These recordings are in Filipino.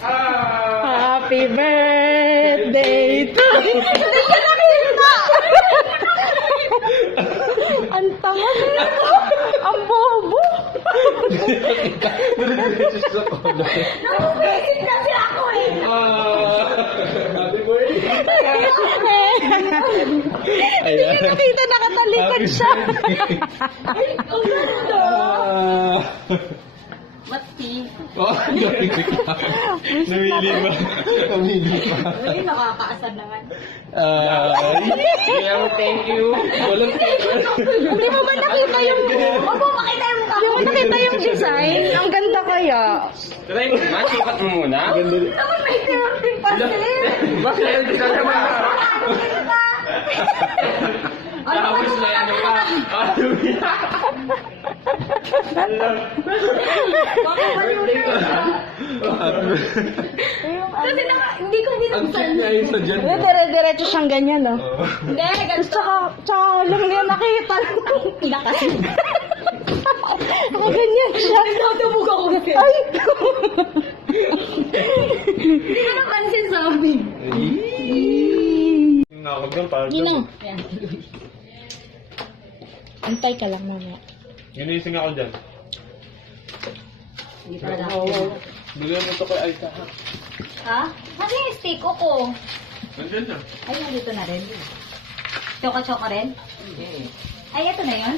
Happy birthday to you. Hindi ka nakita. Ang tanga na. Ang bobo. Nakubisit kasi ako eh. Happy birthday! Hindi ka nakita, nakatalikod siya. Ang ganda. Mati. Oh, namili ba? Namili ba? Uy, nakakaasar naman. Thank you. Walang Hindi mo ba nakita yung... Huwag mo makita yung mukha Hindi ko. mo nakita yung design? Ang ganda kaya. Try mo na, sikat mo muna. Naman may crafting pa sila. Bakit? Gusto ka ba? Ano Tapos na yan yung pa. Kasi hindi ko Ang binuksan. cute niya yung sa dyan. Hindi, dire-diretso siyang ganyan, no? Hindi, ganito. Tsaka lang niya nakita. Ina kasi. Ako ganyan siya. Nagtatubog ako kasi. Ay! Hindi ko napansin sa amin. Nakakag lang para Hindi na. Yan. Antay ka lang, mama. Ginising ako dyan. Hindi talaga ako. Bigyan mo ito kay Aika, ha? Ha? Kasi yung steak ko. Nandyan na. Ay, nandito na rin. Choka-choka rin? Ay, ito na yun?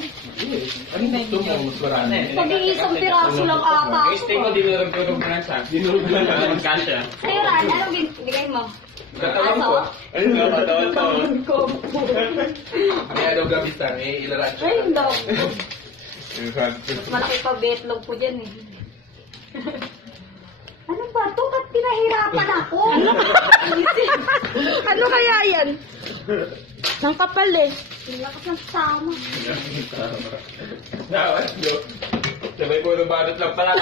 Ano gusto mo? Mas marami. Pag-iisang piraso lang ata. Yung steak ko, dinurog-durog na sa. Dinurog na lang ang kasya. Sa'yo, Ran, anong bigay mo? Katawan ko. Ayun nga, katawan ko. May ano gabitan, eh, ilaran siya. Ay, hindi. Mas malaki pa betlog po dyan eh. Ano ba ito? Ba't pinahirapan ako? Ano kaya yan? Ang kapal eh. Lakas ng sama. Sabay po ng balot lang pala.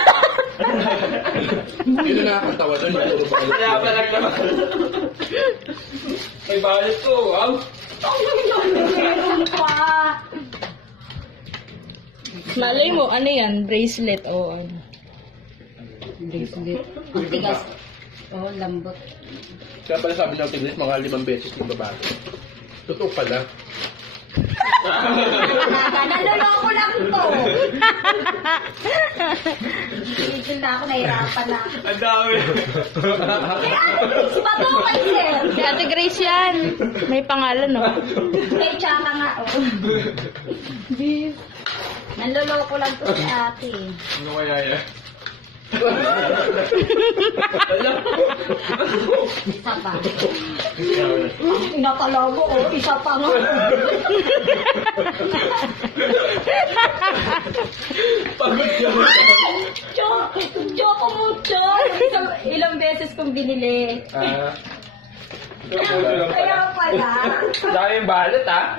Hindi na nakakatawa doon. Kaya pa lang naman. May balot ko, wow. Meron pa. Malay mo, ano yan? Bracelet o ano? Bracelet. Ang tigas. Oh, lambot. Kaya pala sabi ng tiglis, mga 5 beses yung babae. Totoo pala. Naloloko lang to. Tigil na ako, nahirapan na. Ang dami. Si Bato kay Sir. Si Ate Grace yan. May pangalan, no? May tsaka nga, oh. Naloloko lang to si ate. Ano kaya yan? Isa pa. Inakala mo, oh, isa pa nga. Pagod yan. Choco mucho. Ilang beses kong binili. Ah. Kaya pala. Dami yung balot, ha?